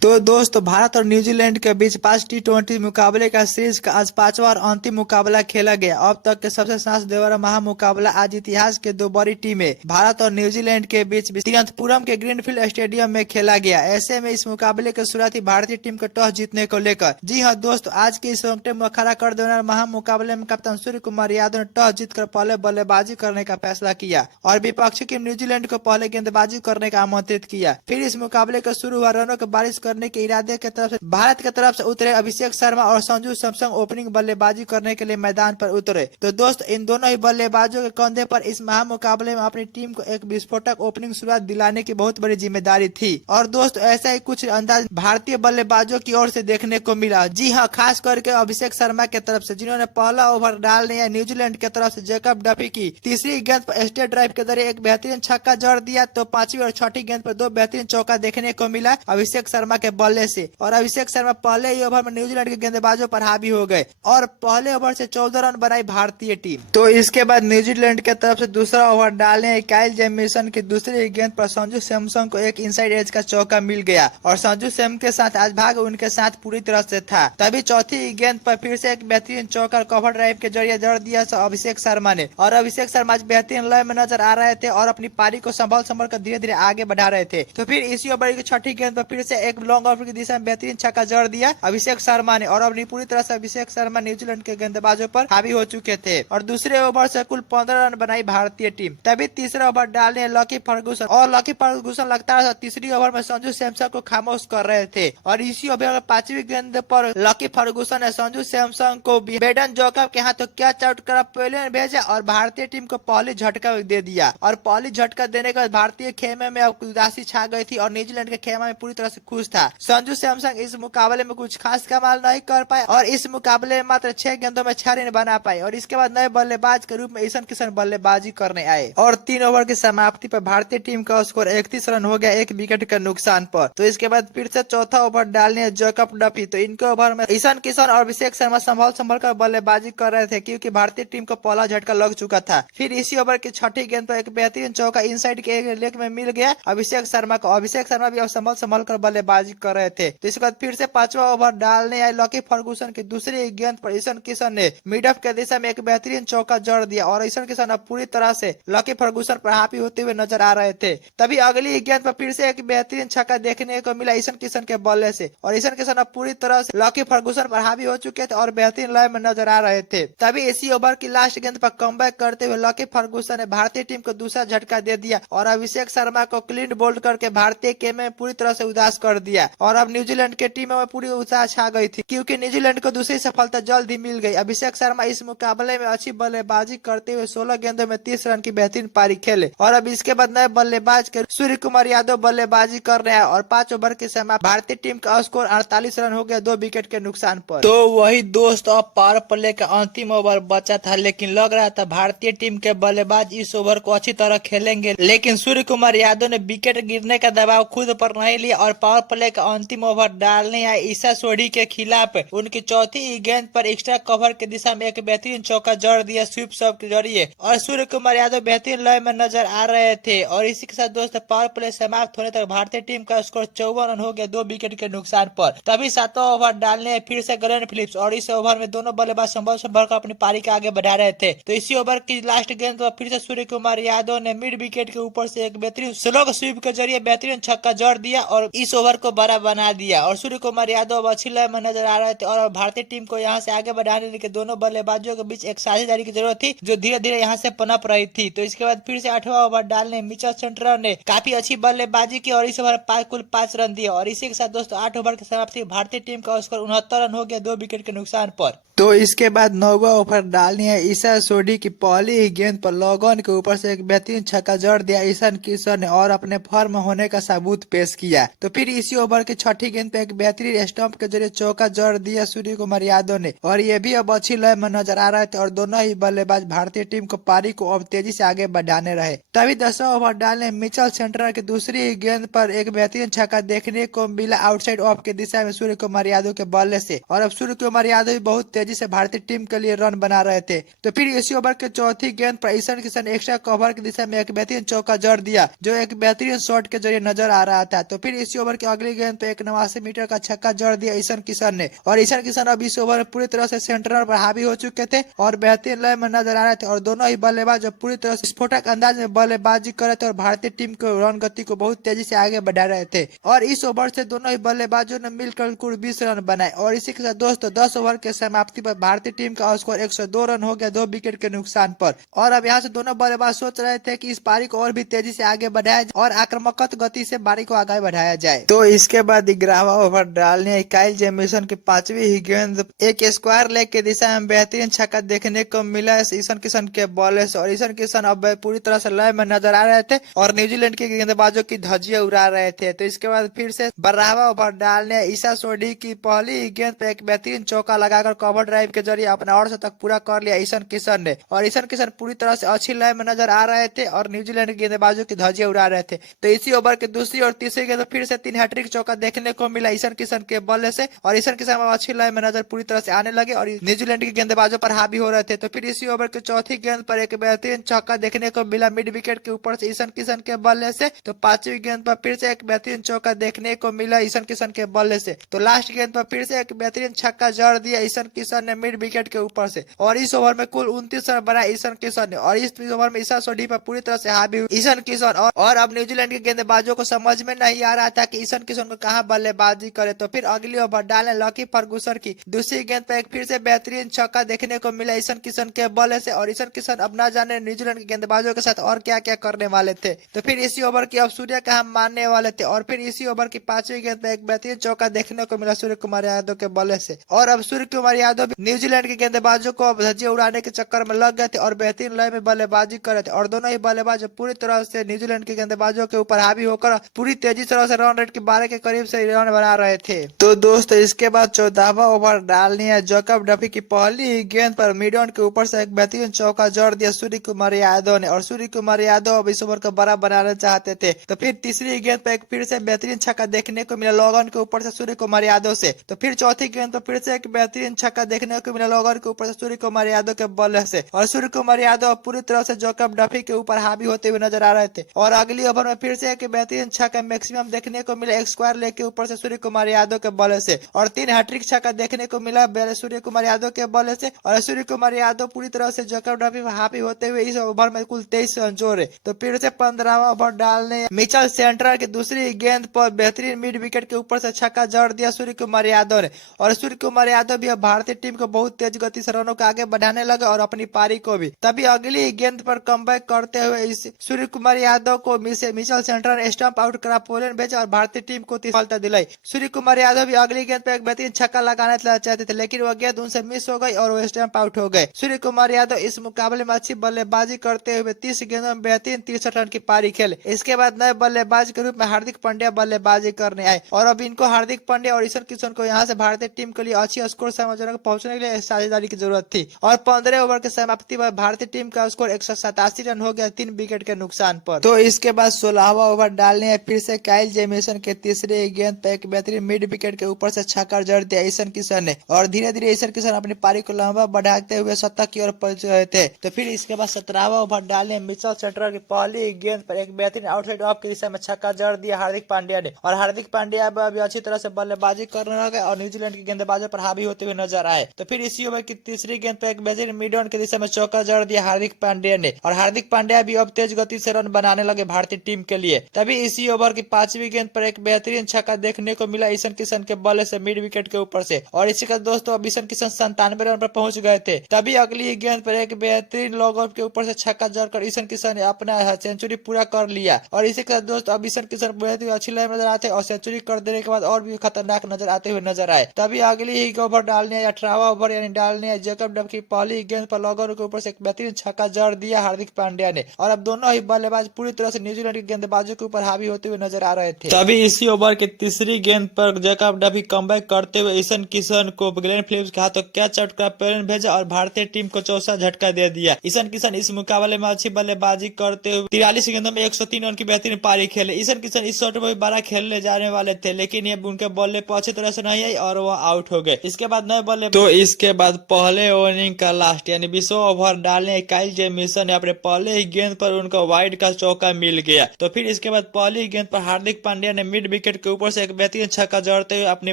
तो दोस्तों भारत और न्यूजीलैंड के बीच 5 T20 मुकाबले का सीरीज का आज पांचवा और अंतिम मुकाबला खेला गया। अब तक के सबसे सांस देवरा महामुकाबला आज इतिहास के दो बड़ी टीमें भारत और न्यूजीलैंड के बीच तिरुवनंतपुरम के ग्रीनफील्ड स्टेडियम में खेला गया। ऐसे में इस मुकाबले के शुरुआती भारतीय टीम को टॉस जीतने को लेकर जी हाँ दोस्तों, आज के इस रौंगटे में खड़ा कर देने वाले महामुकाबले में कप्तान सूर्य कुमार यादव ने टॉस जीतकर पहले बल्लेबाजी करने का फैसला किया और विपक्षी टीम न्यूजीलैंड को पहले गेंदबाजी करने का आमंत्रित किया। फिर इस मुकाबले का शुरू हुआ रनों की बारिश करने के इरादे के तरफ से भारत की तरफ से उतरे अभिषेक शर्मा और संजू सैमसन ओपनिंग बल्लेबाजी करने के लिए मैदान पर उतरे। तो दोस्त इन दोनों ही बल्लेबाजों के कंधे पर इस महामुकाबले में अपनी टीम को एक विस्फोटक ओपनिंग शुरुआत दिलाने की बहुत बड़ी जिम्मेदारी थी और दोस्त ऐसा ही कुछ अंदाज भारतीय बल्लेबाजों की ओर से देखने को मिला। जी हाँ, खास करके अभिषेक शर्मा की तरफ से, जिन्होंने पहला ओवर डालने या न्यूजीलैंड की तरफ से जैकब डफी की तीसरी गेंद पर स्ट्रेट ड्राइव के जरिए एक बेहतरीन छक्का जड़ दिया। तो पांचवी और छठी गेंद पर दो बेहतरीन चौका देखने को मिला अभिषेक शर्मा के बल्ले से और अभिषेक शर्मा पहले ही ओवर में न्यूजीलैंड के गेंदबाजों पर हावी हो गए और पहले ओवर से 14 रन बनाई भारतीय टीम। तो इसके बाद न्यूजीलैंड की तरफ से दूसरा ओवर डालने काइल जेमिसन की दूसरी गेंद पर संजू सैमसन को एक इनसाइड एज का चौका मिल गया और संजू सैम के साथ आज भाग उनके साथ पूरी तरह से था। तभी चौथी गेंद पर फिर से एक बेहतरीन चौका कवर ड्राइव के जरिए जड़ दिया अभिषेक शर्मा ने और अभिषेक शर्मा आज बेहतरीन लय में नजर आ रहे थे और अपनी पारी को संभल कर धीरे धीरे आगे बढ़ा रहे थे। तो फिर इसी ओवर की छठी गेंद पर फिर से एक लॉन्ग ऑफ की दिशा में बेहतरीन छक्का जड़ दिया अभिषेक शर्मा ने और अपनी पूरी तरह से अभिषेक शर्मा न्यूजीलैंड के गेंदबाजों पर हावी हो चुके थे और दूसरे ओवर से कुल 15 रन बनाई भारतीय टीम। तभी तीसरा ओवर डालने लकी फर्गुसन लगातार तीसरी ओवर में संजू सैमसन को खामोश कर रहे थे और इसी ओवर में पांचवी गेंद पर लकी फर्गुसन ने संजू सैमसन को बेडन जॉकब के हाथों कैच आउट कर पहले भेजा और भारतीय टीम को पहली झटका दे दिया और पहली झटका देने के बाद भारतीय खेमे में उदासी छा गई थी और न्यूजीलैंड के खेमे में पूरी तरह से खुश था। संजू सैमसन इस मुकाबले में कुछ खास कमाल नहीं कर पाए और इस मुकाबले में मात्र 6 गेंदों में 6 रन बना पाए और इसके बाद नए बल्लेबाज के रूप में ईशान किशन बल्लेबाजी करने आए और 3 ओवर की समाप्ति पर भारतीय टीम का स्कोर 31 रन हो गया, 1 विकेट के नुकसान पर। तो इसके बाद फिर से चौथा ओवर डालने जैकब डफी, तो इनके ओवर में ईशान किशन और अभिषेक शर्मा संभल कर बल्लेबाजी कर रहे थे क्योंकि भारतीय टीम को पहला झटका लग चुका था। फिर इसी ओवर की छठी गेंद पर एक बेहतरीन चौका इनसाइड के लेग में मिल गया अभिषेक शर्मा को। अभिषेक शर्मा भी अब संभल कर बल्लेबाजी कर रहे थे। तो इसके बाद फिर से पांचवा ओवर डालने आए लकी फर्गुसन की दूसरी गेंद पर ईशान किशन ने मिड ऑफ के दिशा में एक बेहतरीन चौका जड़ दिया और ईशान किशन अब पूरी तरह से लकी फर्गुसन पर हावी होते हुए नजर आ रहे थे। तभी अगली गेंद पर फिर से एक बेहतरीन छक्का देखने को मिला ईशान किशन के बल्ले से और ईशान किशन अब पूरी तरह से लकी फर्गुसन पर हावी हो चुके थे और बेहतरीन लय में नजर आ रहे थे। तभी इसी ओवर की लास्ट गेंद पर कमबैक करते हुए लकी फर्गुसन ने भारतीय टीम को दूसरा झटका दे दिया और अभिषेक शर्मा को क्लीन बोल्ड करके भारतीय के में पूरी तरह से उदास कर दिया और अब न्यूजीलैंड के टीम में पूरी उत्साह छा गई थी क्योंकि न्यूजीलैंड को दूसरी सफलता जल्द ही मिल गई। अभिषेक शर्मा इस मुकाबले में अच्छी बल्लेबाजी करते हुए 16 गेंदों में 30 रन की बेहतरीन पारी खेले और अब इसके बाद नए बल्लेबाज के सूर्य कुमार यादव बल्लेबाजी कर रहे हैं और 5 ओवर के समय भारतीय टीम का स्कोर 48 रन हो गया, 2 विकेट के नुकसान पर। तो वही दोस्त, अब पावर प्ले का अंतिम ओवर बचा था लेकिन लग रहा था भारतीय टीम के बल्लेबाज इस ओवर को अच्छी तरह खेलेंगे, लेकिन सूर्य कुमार यादव ने विकेट गिरने का दबाव खुद पर नहीं लिया और पावर प्ले का अंतिम ओवर डालने आए ईशा सोढ़ी के खिलाफ उनकी चौथी गेंद पर एक्स्ट्रा कवर की दिशा में एक बेहतरीन चौका जड़ दिया स्वीप शॉट के जरिए और सूर्य कुमार यादव बेहतरीन लय में नजर आ रहे थे और इसी के साथ दोस्त पावर प्ले समाप्त होने तक भारतीय टीम का स्कोर 54 रन हो गया, 2 विकेट के नुकसान पर। तभी 7वां ओवर डालने फिर से ग्लेन फिलिप्स और इस ओवर में दोनों बल्लेबाज संभल कर अपनी पारी के आगे बढ़ा रहे थे। तो इसी ओवर की लास्ट गेंद पर फिर से सूर्य कुमार यादव ने मिड विकेट के ऊपर से एक बेहतरीन स्लो स्वीप के जरिए बेहतरीन छक्का जड़ दिया और इस ओवर को बड़ा बना दिया और सूर्य कुमार यादव अच्छी लय में नजर आ रहे थे और भारतीय टीम को यहां से आगे बढ़ाने के दोनों बल्लेबाजों के बीच एक साझेदारी की जरूरत थी जो धीरे धीरे यहां से पनप रही थी। तो इसके बाद फिर से 8वां ओवर डालने मिचेल सेंटनर ने काफी अच्छी बल्लेबाजी की और इस ओवर कुल 5 रन दिए और इसी के साथ दोस्तों 8 ओवर की समाप्ति भारतीय टीम का स्कोर 69 रन हो गया, 2 विकेट के नुकसान पर। तो इसके बाद 9वां ओवर डालनी है ईशा सोढ़ी की पहली ही गेंद पर लॉगऑन के ऊपर से एक बेहतरीन छक्का जड़ दिया ईशान किशन ने और अपने फॉर्म होने का सबूत पेश किया। तो फिर इसी ओवर की छठी गेंद पे एक बेहतरीन स्टंप के जरिए चौका जड़ दिया सूर्य कुमार यादव ने और ये भी अब अच्छी लय में नजर आ रहे थे और दोनों ही बल्लेबाज भारतीय टीम को पारी को अब तेजी से आगे बढ़ाने रहे। तभी 10वां ओवर डालने मिचेल सेंटनर की दूसरी गेंद पर एक बेहतरीन छक्का देखने को मिला आउटसाइड ऑफ की दिशा में सूर्य कुमार यादव के बल्ले से और अब सूर्य कुमार यादव भी बहुत तेजी से भारतीय टीम के लिए रन बना रहे थे। तो फिर इसी ओवर के चौथी गेंद पर ईशान किशन एक्स्ट्रा कवर की दिशा में एक बेहतरीन चौका जड़ दिया जो एक बेहतरीन शॉट के जरिए नजर आ रहा था। तो फिर इसी ओवर की अगली अगली गेंद पे 89 मीटर का छक्का जड़ दिया ईशान किशन ने। और ईशान किशन अब इस ओवर में पूरी तरह से सेंटर पर हावी हो चुके थे और बेहतरीन लय में नजर आ रहे थे। और दोनों ही बल्लेबाज पूरी तरह से स्फोटक अंदाज में बल्लेबाजी कर रहे थे और भारतीय टीम को रन गति को बहुत तेजी से आगे बढ़ा रहे थे। और इस ओवर से दोनों ही बल्लेबाजों ने मिलकर कुल 20 रन बनाए। और इसी के साथ दोस्तों 10 ओवर के समाप्ति पर भारतीय टीम का स्कोर 102 रन हो गया 2 विकेट के नुकसान पर। और अब यहाँ से दोनों बल्लेबाज सोच रहे थे कि इस पारी को और भी तेजी से आगे बढ़ाया जाए और आक्रामक गति से पारी को आगे बढ़ाया जाए। तो इसके बाद 11वां ओवर डालने काइल जेमिसन की 5वीं ही गेंद एक स्क्वायर लेग की दिशा में बेहतरीन छक्का देखने को मिला ईशान किशन के बॉल से। और ईशान किशन अब पूरी तरह से लय में नजर आ रहे थे और न्यूजीलैंड के गेंदबाजों की धज्जियां उड़ा रहे थे। तो इसके बाद फिर से 12वां ओवर डालने ईशा सोढ़ी की पहली गेंद पे एक बेहतरीन चौका लगाकर कवर ड्राइव के जरिए अपना 800 पूरा कर लिया ईशान किशन ने। और ईशान किशन पूरी तरह से अच्छी लय में नजर आ रहे थे और न्यूजीलैंड के गेंदबाजों की धज्जियां उड़ा रहे थे। तो इसी ओवर के दूसरी और तीसरी गेंद फिर से 3 हैट्रिक चौका देखने को मिला ईशान किशन के बल्ले से। और ईशान किशन अच्छी लय में नजर पूरी तरह से आने लगे और न्यूजीलैंड के गेंदबाजों पर हावी हो रहे थे। तो फिर इसी ओवर के चौथी गेंद पर एक बेहतरीन चौका देखने को मिला मिड विकेट के ऊपर से ईशान किशन के बल्ले से। तो 5वीं गेंद पर फिर से एक बेहतरीन चौका देखने को मिला ईशान किशन के बल्ले से। तो लास्ट गेंद पर फिर से एक बेहतरीन छक्का जड़ दिया ईशान किशन ने मिड विकेट के ऊपर से। और इस ओवर में कुल 29 रन बनाए ईशान किशन ने। और इस ओवर में ईशा सोढ़ी पर पूरी तरह से हावी ईशान किशन। और अब न्यूजीलैंड के गेंदबाजों को समझ में नहीं आ रहा था कि ईशान किशन को कहां बल्लेबाजी करे। तो फिर अगली ओवर डाले लकी फर्गुसन की दूसरी गेंद पर एक फिर से बेहतरीन छक्का देखने को मिला ईशान किशन के बल्ले से। और ईशान किशन अब ना जाने न्यूजीलैंड के गेंदबाजों के साथ और क्या क्या करने वाले थे। तो फिर इसी ओवर की अब सूर्य का हम मानने वाले थे। और फिर इसी ओवर की 5वीं गेंद पर एक बेहतरीन चौका देखने को मिला सूर्य कुमार यादव के बल्ले से। और अब सूर्य कुमार यादव न्यूजीलैंड के गेंदबाजों को अब धज्जियां उड़ाने के चक्कर में लग गए थे और बेहतरीन लय में बल्लेबाजी कर रहे थे। और दोनों ही बल्लेबाज पूरी तरह से न्यूजीलैंड के गेंदबाजों के ऊपर हावी होकर पूरी तेजी से रन रेट के 12 के करीब से रन बना रहे थे। तो दोस्तों इसके बाद 14वां ओवर डालनी है जैकब डफी की पहली गेंद पर मिडऑन के ऊपर से एक बेहतरीन चौका जड़ दिया सूर्य कुमार यादव ने। और सूर्य कुमार यादव अब इस ओवर को बड़ा बनाना चाहते थे। तो फिर तीसरी गेंद पर एक फिर से बेहतरीन छक्का देखने को मिला लॉगन के ऊपर से सूर्य कुमार यादव से। तो फिर चौथी गेंद पर फिर से एक बेहतरीन छक्का देखने को मिला लॉगन के ऊपर से सूर्य कुमार यादव के बल्ले से। और सूर्य कुमार यादव पूरी तरह से जैकब डफी के ऊपर हावी होते हुए नजर आ रहे थे। और अगली ओवर में फिर से एक बेहतरीन छक्का मैक्सिमम देखने को मिला एक स्क्वायर लेग के ऊपर से सूर्य कुमार यादव के बल्ले से। और 3 हैट्रिक छक्का देखने को मिला सूर्य कुमार यादव के बल्ले से। और सूर्य कुमार यादव पूरी तरह से जैकब डफी में हावी होते हुए इस ओवर में कुल 23 रन जोड़े। तो फिर से 15वां ओवर डालने मिचेल सेंट्रल की दूसरी गेंद पर बेहतरीन मिड विकेट के ऊपर से छक्का जड़ दिया सूर्य कुमार यादव ने। और सूर्य कुमार यादव भी अब भारतीय टीम को बहुत तेज गति से रनों को आगे बढ़ाने लगे और अपनी पारी को भी। तभी अगली गेंद पर कमबैक करते हुए इस सूर्य कुमार यादव को मिचेल सेंट्रल ने स्टंप आउट करा पोलैंड भेजा और भारतीय टीम को सफलता दिलाई। सूर्य कुमार यादव भी अगली गेंद पर एक बेहतरीन छक्का लगाना चाहते थे लेकिन वह गेंद उनसे मिस हो गई और वो स्टंप आउट हो गए। सूर्य कुमार यादव इस मुकाबले में अच्छी बल्लेबाजी करते हुए 30 गेंदों में बेहतरीन 63 रन की पारी खेले। इसके बाद नए बल्लेबाज के रूप में हार्दिक पांड्या बल्लेबाजी करने आए और अब इनको हार्दिक पांड्या और ईशान किशन को यहाँ से भारतीय टीम के लिए अच्छी स्कोर समाजक पहुंचने के लिए साझेदारी की जरूरत थी। और 15 ओवर के समाप्ति पर भारतीय टीम का स्कोर 187 रन हो गया 3 विकेट के नुकसान पर। तो इसके बाद 16वां ओवर डालने फिर से काइल जेमिसन के तीसरे गेंद पर एक बेहतरीन मिड विकेट के ऊपर से छक्का जड़ दिया ईशान किशन ने। और धीरे धीरे ईशान किशन अपनी पारी को लंबा बढ़ाते हुए 70 की ओर पहुंच रहे थे। तो फिर इसके बाद 17वां ओवर डालने मिचेल सेंट्रल की पहली गेंद पर एक बेहतरीन आउटसाइड ऑफ की दिशा में छक्का जड़ दिया हार्दिक पांड्या ने। और हार्दिक पांड्या अभी अच्छी तरह से बल्लेबाजी करने लगे और न्यूजीलैंड के गेंदबाजों पर हावी होते हुए नजर आए। तो फिर इसी ओवर की तीसरी गेंद पर एक बेहतरीन मिड ऑन की दिशा में चौका जड़ दिया हार्दिक पांड्या ने। और हार्दिक पांड्या भी अब तेज गति से रन बनाने लगे भारतीय टीम के लिए। तभी इसी ओवर की 5वीं गेंद पर एक बेहतरीन छक्का देखने को मिला ईशान किशन के बल्ले से मिड विकेट के ऊपर से। और इसी का दोस्तों अब ईशान किशन 97 रन पर पहुंच गए थे। तभी अगली गेंद पर एक बेहतरीन लॉग आउट के ऊपर से छक्का जड़कर ईशान किशन ने अपना सेंचुरी पूरा कर लिया। और इसी के साथ दोस्तों अब ईशान किशन बहुत ही अच्छी लाइन में नजर आते और सेंचुरी कर देने के बाद और भी खतरनाक नजर आते हुए नजर आए। तभी अगली ही ओवर डालने 18वां ओवर यानी डालने जैकब डफ की पहली गेंद पर लॉग आउट के ऊपर से एक बेहतरीन छक्का जड़ दिया हार्दिक पांड्या ने। और अब दोनों ही बल्लेबाज पूरी तरह से न्यूजीलैंड के गेंदबाजों के ऊपर हावी होते हुए नजर आ रहे थे। तभी इसी ओवर के तीसरी गेंद पर जैकब डफी कमबैक करते हुए ईशान किशन को ग्लेन फिलिप्स के हाथों कैच आउट कर पेलन भेजा और भारतीय टीम को चौथा झटका दे दिया। ईशान किशन इस मुकाबले में अच्छी बल्लेबाजी करते हुए 43 गेंदों में 103 रन की बेहतरीन पारी खेले। ईशान किशन इस शॉट में बड़ा खेलने जाने वाले थे लेकिन ये उनके बल्ले पर अच्छी तरह से नहीं आई और वो आउट हो गए। इसके बाद नए बल्ले तो इसके बाद पहले ओवरिंग का लास्ट यानी 20वां ओवर डालने काइल जेमिसन ने अपने पहले ही गेंद पर उनका वाइड का चौका मिल गया। तो फिर इसके बाद पहली गेंद पर हार्दिक पांड्या ने मिड विकेट के ऊपर से एक बेहतरीन छक्का जड़ते हुए अपने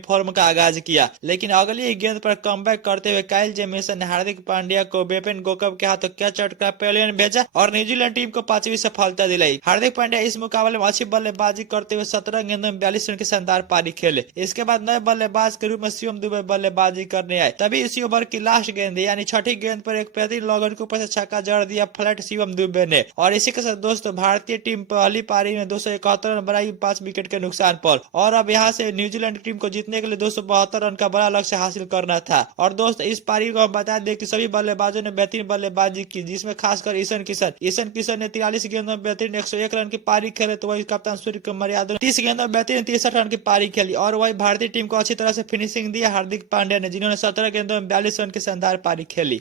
फॉर्म का आगाज किया, लेकिन अगली ही गेंद पर कमबैक करते हुए काइल जेमिसन ने हार्दिक पांड्या को बेपेन गोकब के हाथों कैच चटका पेलियन भेजा और न्यूजीलैंड टीम को 5वीं सफलता दिलाई। हार्दिक पांड्या इस मुकाबले में अच्छी बल्लेबाजी करते हुए 17 गेंदों में 42 रन की शानदार पारी खेले। इसके बाद नए बल्लेबाज के रूप में शिवम दुबे बल्लेबाजी करने आए। तभी इसी ओवर की लास्ट गेंद यानी छठी गेंद पर एक बेहतरीन लॉगर के ऊपर से छक्का जड़ दिया फ्लैट शिवम दुबे ने, और इसी के साथ दोस्तों भारतीय टीम पहली पारी में 271 रन बनाई 5 विकेट के नुकसान पर, और अब यहाँ से न्यूजीलैंड टीम को जीतने के लिए 272 रन का बड़ा लक्ष्य हासिल करना था। और दोस्त इस पारी को हम बता दें कि सभी बल्लेबाजों ने बेहतरीन बल्लेबाजी की, जिसमें खासकर ईशान किशन ने 43 गेंदों में बेहतरीन 101 रन की पारी खेले, तो वही कप्तान सूर्य कुमार यादव ने 30 गेंदों में बेहतरीन 63 रन की पारी खेली, और वही भारतीय टीम को अच्छी तरह से फिनिशिंग दिया हार्दिक पांड्या ने, जिन्होंने 17 गेंदों में 42 रन की शानदार पारी खेली।